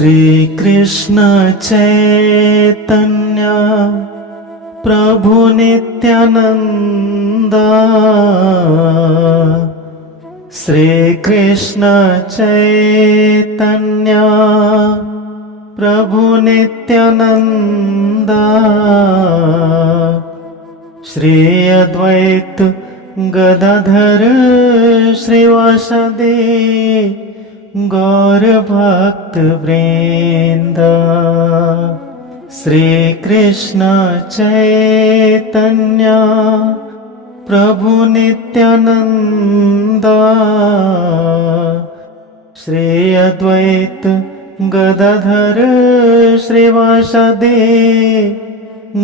श्री कृष्ण चैतन्य प्रभु नित्यानंद। श्री कृष्ण चैतन्य प्रभु नित्यानंद। श्री अद्वैत गदाधर श्रीवासदि गौर भक्त वृंद। श्री कृष्ण चैतन्य प्रभु नित्यानंद। श्री अद्वैत गदाधर श्रीवासदि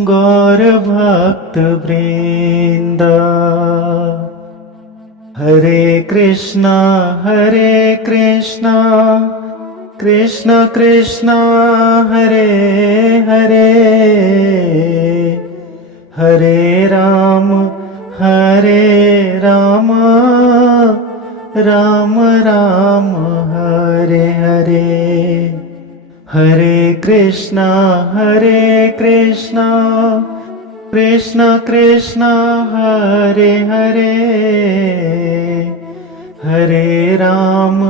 गौर भक्त वृंद। हरे कृष्णा कृष्ण कृष्ण हरे हरे, हरे राम राम राम हरे हरे। हरे कृष्णा कृष्ण कृष्ण हरे हरे, हरे राम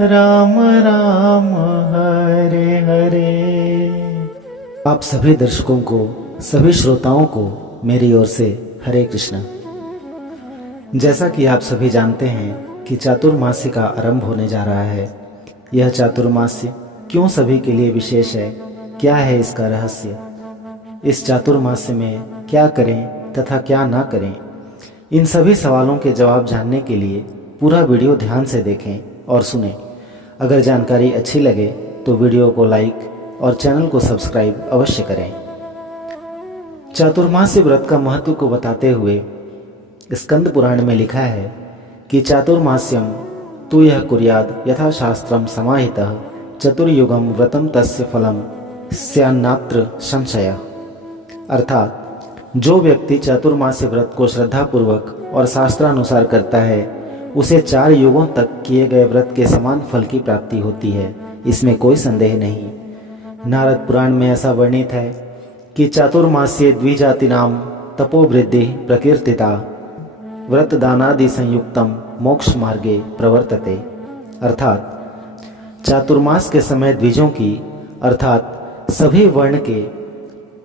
राम राम हरे हरे। आप सभी दर्शकों को, सभी श्रोताओं को मेरी ओर से हरे कृष्णा। जैसा कि आप सभी जानते हैं कि चातुर्मास्य का आरंभ होने जा रहा है। यह चातुर्मास्य क्यों सभी के लिए विशेष है, क्या है इसका रहस्य, इस चातुर्मास्य में क्या करें तथा क्या ना करें, इन सभी सवालों के जवाब जानने के लिए पूरा वीडियो ध्यान से देखें और सुनें। अगर जानकारी अच्छी लगे तो वीडियो को लाइक और चैनल को सब्सक्राइब अवश्य करें। चातुर्मास्य व्रत का महत्व को बताते हुए स्कंद पुराण में लिखा है कि चातुर्मास्यम तु यह कुर्याद यथा शास्त्रम समाहितः चतुर्युगम व्रतम तस्य फलम स्यान्नात्र संशय। अर्थात जो व्यक्ति चातुर्मास्य व्रत को श्रद्धापूर्वक और शास्त्रानुसार करता है उसे 4 युगों तक किए गए व्रत के समान फल की प्राप्ति होती है, इसमें कोई संदेह नहीं। नारद पुराण में ऐसा वर्णित है कि चातुर्मास्ये द्विजातिनाम तपोवृद्धि प्रकीर्तिता व्रत दानादि संयुक्तम मोक्ष मार्गे प्रवर्तते। अर्थात चातुर्मास के समय द्विजों की अर्थात सभी वर्ण के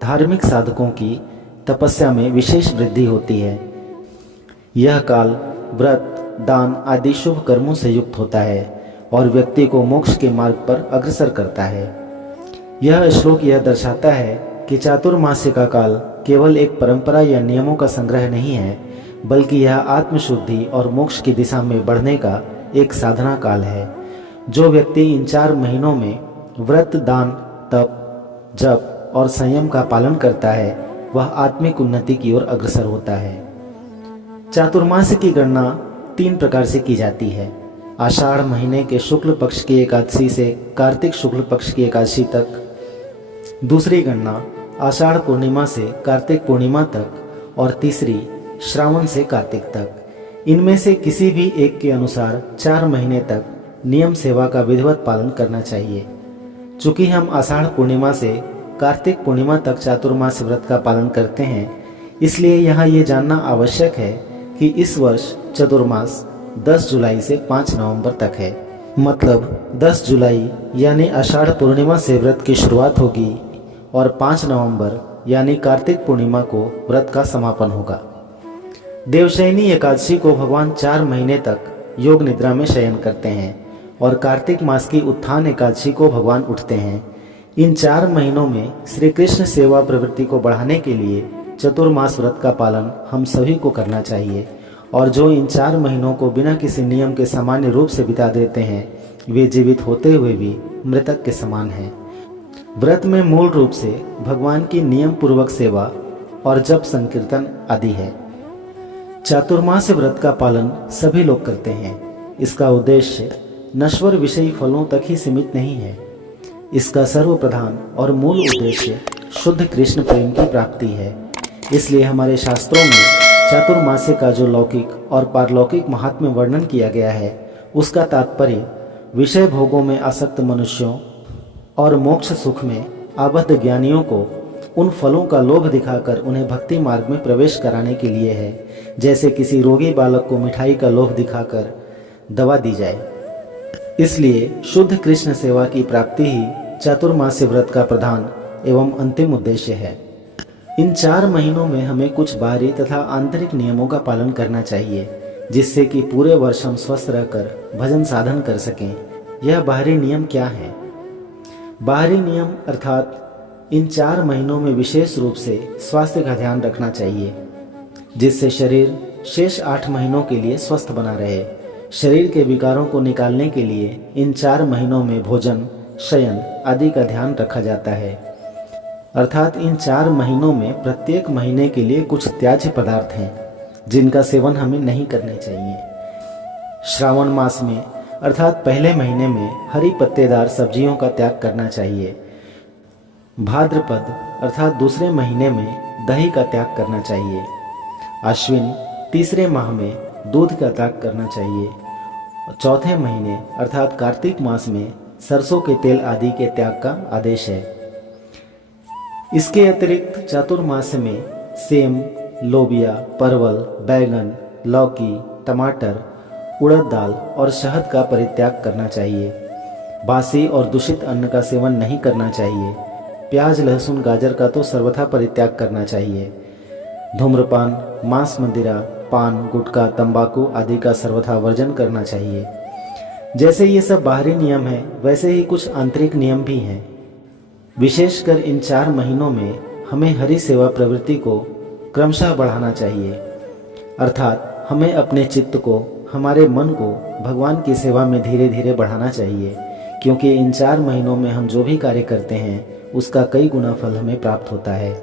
धार्मिक साधकों की तपस्या में विशेष वृद्धि होती है। यह काल व्रत दान आदि शुभ कर्मों से युक्त होता है और व्यक्ति को मोक्ष के मार्ग पर अग्रसर करता है। यह श्लोक यह दर्शाता है कि चातुर्मास्य का काल केवल एक परंपरा या नियमों का संग्रह नहीं है, बल्कि यह आत्मशुद्धि और मोक्ष की दिशा में बढ़ने का एक साधना काल है। जो व्यक्ति इन 4 महीनों में व्रत दान तप जप और संयम का पालन करता है वह आत्मिक उन्नति की ओर अग्रसर होता है। चातुर्मास्य की गणना 3 प्रकार से की जाती है। आषाढ़ महीने के शुक्ल पक्ष की एकादशी से कार्तिक शुक्ल पक्ष की एकादशी तक, दूसरी गणना आषाढ़ पूर्णिमा से कार्तिक पूर्णिमा तक और तीसरी श्रावण से कार्तिक तक। इनमें से किसी भी एक के अनुसार 4 महीने तक नियम सेवा का विधिवत पालन करना चाहिए। चूंकि हम आषाढ़ पूर्णिमा से कार्तिक पूर्णिमा तक चातुर्मास्य व्रत का पालन करते हैं, इसलिए यहाँ ये जानना आवश्यक है कि इस वर्ष चतुर्मास 10 जुलाई से 5 नवंबर तक है। मतलब 10 जुलाई यानी आषाढ़ पूर्णिमा से व्रत की शुरुआत होगी और 5 नवंबर यानी कार्तिक पूर्णिमा को व्रत का समापन होगा। देवशयनी एकादशी को भगवान 4 महीने तक योग निद्रा में शयन करते हैं और कार्तिक मास की उत्थान एकादशी को भगवान उठते हैं। इन 4 महीनों में श्री कृष्ण सेवा प्रवृत्ति को बढ़ाने के लिए चतुर्मास व्रत का पालन हम सभी को करना चाहिए और जो इन 4 महीनों को बिना किसी नियम के सामान्य रूप से बिता देते हैं वे जीवित होते हुए भी मृतक के समान हैं। व्रत में मूल रूप से भगवान की नियम पूर्वक सेवा और जप संकीर्तन आदि है। चातुर्मास्य व्रत का पालन सभी लोग करते हैं। इसका उद्देश्य नश्वर विषयी फलों तक ही सीमित नहीं है। इसका सर्वप्रधान और मूल उद्देश्य शुद्ध कृष्ण प्रेम की प्राप्ति है। इसलिए हमारे शास्त्रों में चातुर्मास्य का जो लौकिक और पारलौकिक महात्म्य वर्णन किया गया है उसका तात्पर्य विषय भोगों में आसक्त मनुष्यों और मोक्ष सुख में आबद्ध ज्ञानियों को उन फलों का लोभ दिखाकर उन्हें भक्ति मार्ग में प्रवेश कराने के लिए है, जैसे किसी रोगी बालक को मिठाई का लोभ दिखाकर दवा दी जाए। इसलिए शुद्ध कृष्ण सेवा की प्राप्ति ही चातुर्मास्य व्रत का प्रधान एवं अंतिम उद्देश्य है। इन 4 महीनों में हमें कुछ बाहरी तथा आंतरिक नियमों का पालन करना चाहिए, जिससे कि पूरे वर्ष हम स्वस्थ रहकर भजन साधन कर सकें। यह बाहरी नियम क्या है? बाहरी नियम अर्थात इन 4 महीनों में विशेष रूप से स्वास्थ्य का ध्यान रखना चाहिए, जिससे शरीर शेष 8 महीनों के लिए स्वस्थ बना रहे। शरीर के विकारों को निकालने के लिए इन 4 महीनों में भोजन, शयन आदि का ध्यान रखा जाता है। अर्थात इन 4 महीनों में प्रत्येक महीने के लिए कुछ त्याज्य पदार्थ हैं, जिनका सेवन हमें नहीं करने चाहिए। श्रावण मास में अर्थात पहले महीने में हरी पत्तेदार सब्जियों का त्याग करना चाहिए। भाद्रपद अर्थात दूसरे महीने में दही का त्याग करना चाहिए। आश्विन तीसरे माह में दूध का त्याग करना चाहिए। चौथे महीने अर्थात कार्तिक मास में सरसों के तेल आदि के त्याग का आदेश है। इसके अतिरिक्त चातुर्मास में सेम, लोबिया, परवल, बैगन, लौकी, टमाटर, उड़द दाल और शहद का परित्याग करना चाहिए। बासी और दूषित अन्न का सेवन नहीं करना चाहिए। प्याज, लहसुन, गाजर का तो सर्वथा परित्याग करना चाहिए। धूम्रपान, मांस, मदिरा, पान, गुटखा, तंबाकू आदि का सर्वथा वर्जन करना चाहिए। जैसे ये सब बाहरी नियम हैं, वैसे ही कुछ आंतरिक नियम भी हैं। विशेषकर इन 4 महीनों में हमें हरि सेवा प्रवृत्ति को क्रमशः बढ़ाना चाहिए। अर्थात हमें अपने चित्त को, हमारे मन को भगवान की सेवा में धीरे धीरे बढ़ाना चाहिए, क्योंकि इन 4 महीनों में हम जो भी कार्य करते हैं उसका कई गुना फल हमें प्राप्त होता है।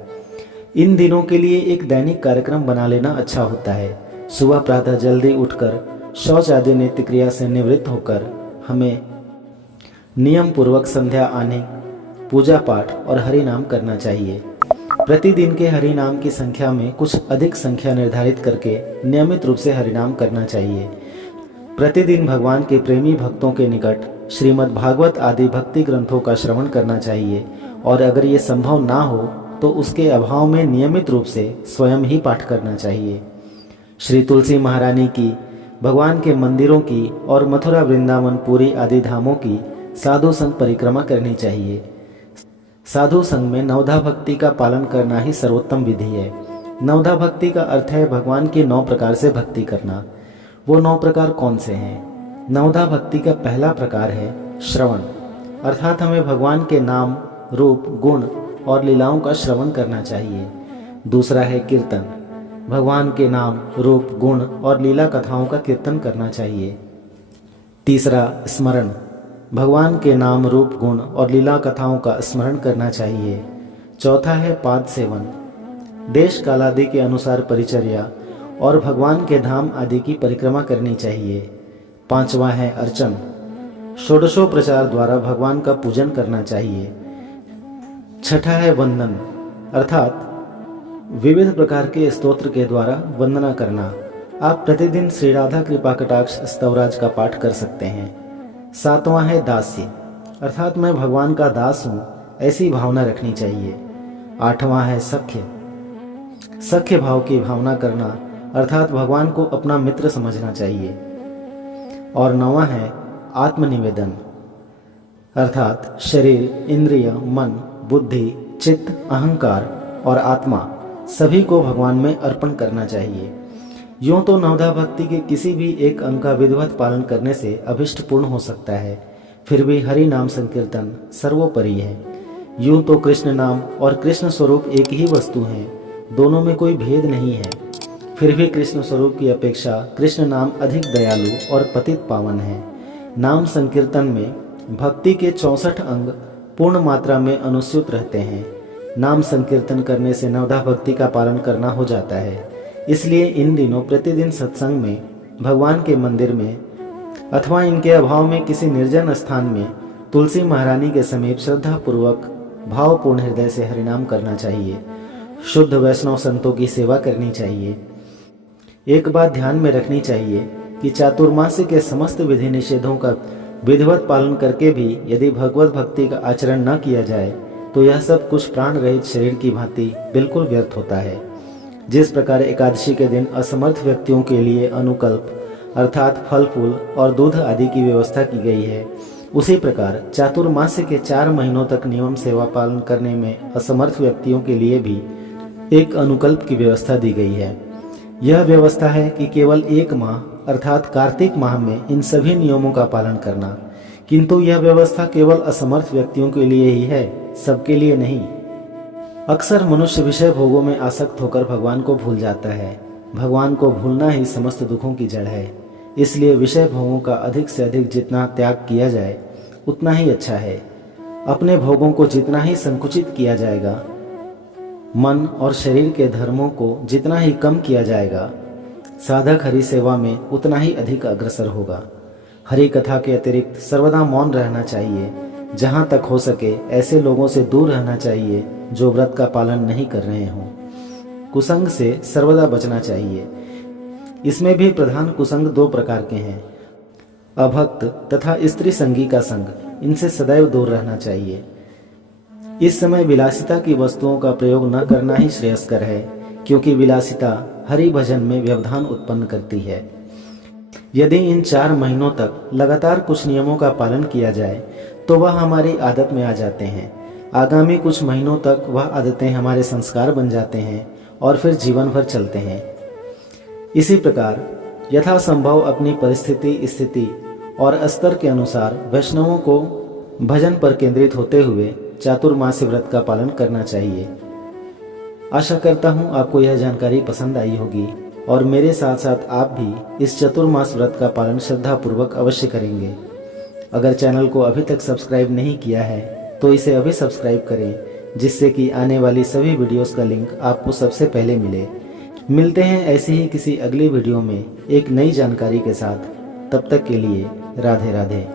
इन दिनों के लिए एक दैनिक कार्यक्रम बना लेना अच्छा होता है। सुबह प्रातः जल्दी उठकर शौच आदि नित्य क्रिया से निवृत्त होकर हमें नियम पूर्वक संध्या आने, पूजा पाठ और हरि नाम करना चाहिए। प्रतिदिन के हरि नाम की संख्या में कुछ अधिक संख्या निर्धारित करके नियमित रूप से हरि नाम करना चाहिए। प्रतिदिन भगवान के प्रेमी भक्तों के निकट श्रीमद् भागवत आदि भक्ति ग्रंथों का श्रवण करना चाहिए, और अगर ये संभव ना हो तो उसके अभाव में नियमित रूप से स्वयं ही पाठ करना चाहिए। श्री तुलसी महारानी की, भगवान के मंदिरों की और मथुरा, वृंदावन, पुरी आदि धामों की साधु संग परिक्रमा करनी चाहिए। साधु संग में नवधा भक्ति का पालन करना ही सर्वोत्तम विधि है। नवधा भक्ति का अर्थ है भगवान की 9 प्रकार से भक्ति करना। वो 9 प्रकार कौन से हैं? नवधा भक्ति का पहला प्रकार है श्रवण, अर्थात हमें भगवान के नाम, रूप, गुण और लीलाओं का श्रवण करना चाहिए। दूसरा है कीर्तन, भगवान के नाम, रूप, गुण और लीला कथाओं का कीर्तन करना चाहिए। तीसरा स्मरण, भगवान के नाम, रूप, गुण और लीला कथाओं का स्मरण करना चाहिए। चौथा है पाद सेवन, देश काल आदि के अनुसार परिचर्या और भगवान के धाम आदि की परिक्रमा करनी चाहिए। पांचवा है अर्चन, षोडशोपचार द्वारा भगवान का पूजन करना चाहिए। छठा है वंदन, अर्थात विविध प्रकार के स्तोत्र के द्वारा वंदना करना। आप प्रतिदिन श्री राधा कृपा कटाक्ष स्तवराज का पाठ कर सकते हैं। सातवां है दास्य, अर्थात मैं भगवान का दास हूँ, ऐसी भावना रखनी चाहिए। आठवां है सख्य, सख्य भाव की भावना करना, अर्थात भगवान को अपना मित्र समझना चाहिए। और नौवां है आत्मनिवेदन, अर्थात शरीर, इंद्रिय, मन, बुद्धि, चित्त, अहंकार और आत्मा सभी को भगवान में अर्पण करना चाहिए। यूँ तो नवधा भक्ति के किसी भी एक अंग का विधिवत पालन करने से अभिष्ट पूर्ण हो सकता है, फिर भी हरि नाम संकीर्तन सर्वोपरि है। यूँ तो कृष्ण नाम और कृष्ण स्वरूप एक ही वस्तु हैं, दोनों में कोई भेद नहीं है। फिर भी कृष्ण स्वरूप की अपेक्षा कृष्ण नाम अधिक दयालु और पतित पावन है। नाम संकीर्तन में भक्ति के 64 अंग पूर्ण मात्रा में अनुस्यूत रहते हैं। नाम संकीर्तन करने से नवधा भक्ति का पालन करना हो जाता है। इसलिए इन दिनों प्रतिदिन सत्संग में, भगवान के मंदिर में अथवा इनके अभाव में किसी निर्जन स्थान में तुलसी महारानी के समीप श्रद्धा पूर्वक भावपूर्ण हृदय से हरिनाम करना चाहिए। शुद्ध वैष्णव संतों की सेवा करनी चाहिए। एक बात ध्यान में रखनी चाहिए कि चातुर्मास्य के समस्त विधि निषेधों का विधिवत पालन करके भी यदि भगवत भक्ति का आचरण न किया जाए तो यह सब कुछ प्राण रहित शरीर की भांति बिल्कुल व्यर्थ होता है। जिस प्रकार एकादशी के दिन असमर्थ व्यक्तियों के लिए अनुकल्प अर्थात फल फूल और दूध आदि की व्यवस्था की गई है, उसी प्रकार चातुर्मास्य के 4 महीनों तक नियम सेवा पालन करने में असमर्थ व्यक्तियों के लिए भी एक अनुकल्प की व्यवस्था दी गई है। यह व्यवस्था है कि केवल 1 माह अर्थात कार्तिक माह में इन सभी नियमों का पालन करना, किंतु यह व्यवस्था केवल असमर्थ व्यक्तियों के लिए ही है, सबके लिए नहीं। अक्सर मनुष्य विषय भोगों में आसक्त होकर भगवान को भूल जाता है। भगवान को भूलना ही समस्त दुखों की जड़ है। इसलिए विषय भोगों का अधिक से अधिक जितना त्याग किया जाए उतना ही अच्छा है। अपने भोगों को जितना ही संकुचित किया जाएगा, मन और शरीर के धर्मों को जितना ही कम किया जाएगा, साधक हरि सेवा में उतना ही अधिक अग्रसर होगा। हरि कथा के अतिरिक्त सर्वदा मौन रहना चाहिए। जहाँ तक हो सके ऐसे लोगों से दूर रहना चाहिए जो व्रत का पालन नहीं कर रहे हों। कुसंग से सर्वदा बचना चाहिए। इसमें भी प्रधान कुसंग 2 प्रकार के हैं, अभक्त तथा स्त्री संगी का संग। इनसे सदैव दूर रहना चाहिए। इस समय विलासिता की वस्तुओं का प्रयोग न करना ही श्रेयस्कर है, क्योंकि विलासिता हरि भजन में व्यवधान उत्पन्न करती है। यदि इन 4 महीनों तक लगातार कुछ नियमों का पालन किया जाए तो वह हमारी आदत में आ जाते हैं। आगामी कुछ महीनों तक वह आदतें हमारे संस्कार बन जाते हैं और फिर जीवन भर चलते हैं। इसी प्रकार यथासंभव अपनी परिस्थिति, स्थिति और स्तर के अनुसार वैष्णवों को भजन पर केंद्रित होते हुए चातुर्मास्य व्रत का पालन करना चाहिए। आशा करता हूँ आपको यह जानकारी पसंद आई होगी और मेरे साथ साथ आप भी इस चतुर्मास व्रत का पालन श्रद्धापूर्वक अवश्य करेंगे। अगर चैनल को अभी तक सब्सक्राइब नहीं किया है तो इसे अभी सब्सक्राइब करें, जिससे कि आने वाली सभी वीडियोस का लिंक आपको सबसे पहले मिले। मिलते हैं ऐसी ही किसी अगली वीडियो में एक नई जानकारी के साथ। तब तक के लिए राधे राधे।